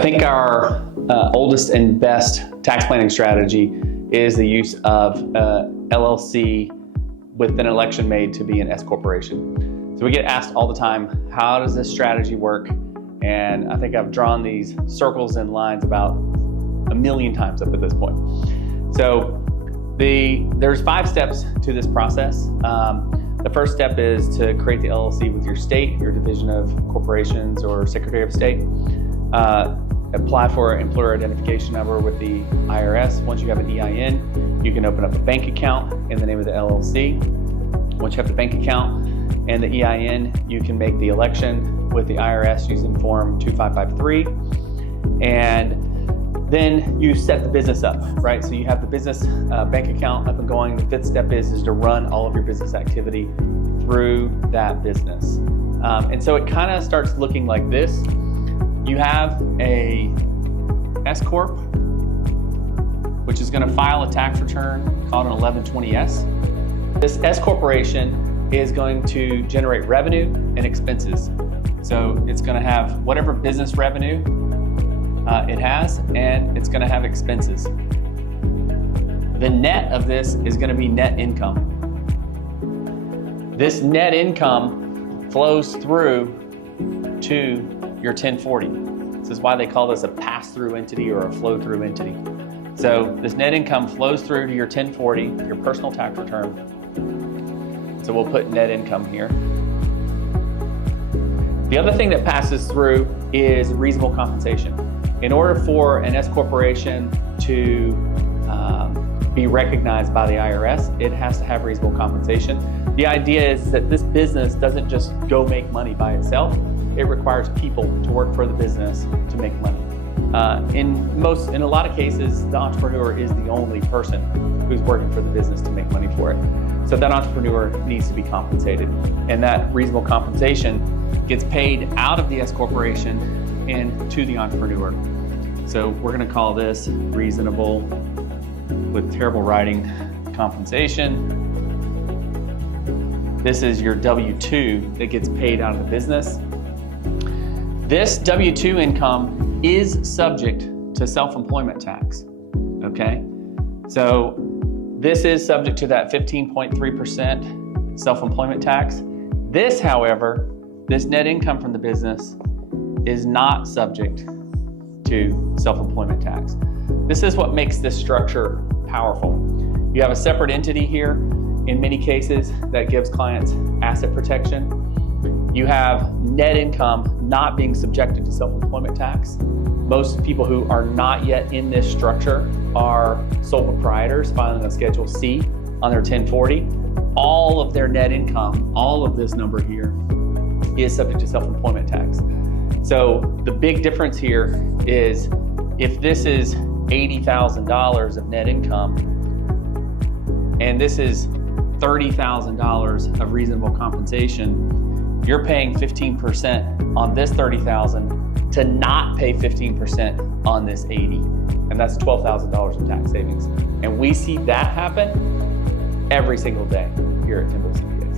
I think our oldest and best tax planning strategy is the use of LLC with an election made to be an S-Corporation. So we get asked all the time, how does this strategy work? And I think I've drawn these circles and lines about 1 million times up at this point. So there's 5 steps to this process. The first step is to create the LLC with your state, your division of corporations or Secretary of State. Apply for an employer identification number with the IRS. Once you have an EIN, you can open up a bank account in the name of the LLC. Once you have the bank account and the EIN, you can make the election with the IRS using Form 2553. And then you set the business up, right? So you have the business bank account up and going. The 5th step is to run all of your business activity through that business. And so it kind of starts looking like this. You have a S-Corp, which is going to file a tax return called an 1120-S. This S-Corporation is going to generate revenue and expenses. So it's going to have whatever business revenue it has, and it's going to have expenses. The net of this is going to be net income. This net income flows through to your 1040. This is why they call this a pass-through entity or a flow-through entity. So this net income flows through to your 1040, your personal tax return. So we'll put net income here. The other thing that passes through is reasonable compensation. In order for an S-Corporation to be recognized by the IRS, it has to have reasonable compensation. The idea is that this business doesn't just go make money by itself. It requires people to work for the business to make money. In a lot of cases, the entrepreneur is the only person who's working for the business to make money for it. So that entrepreneur needs to be compensated. And that reasonable compensation gets paid out of the S-Corporation and to the entrepreneur. So we're going to call this reasonable, with terrible writing, compensation. This is your W-2 that gets paid out of the business. This W-2 income is subject to self-employment tax, okay? So this is subject to that 15.3% self-employment tax. This, however, this net income from the business is not subject to self-employment tax. This is what makes this structure powerful. You have a separate entity here, in many cases, that gives clients asset protection. You have net income not being subjected to self-employment tax. Most people who are not yet in this structure are sole proprietors filing a Schedule C on their 1040. All of their net income, all of this number here, is subject to self-employment tax. So the big difference here is if this is $80,000 of net income and this is $30,000 of reasonable compensation, you're paying 15% on this $30,000 to not pay 15% on this $80,000, and that's $12,000 of tax savings. And we see that happen every single day here at Timbo CPA.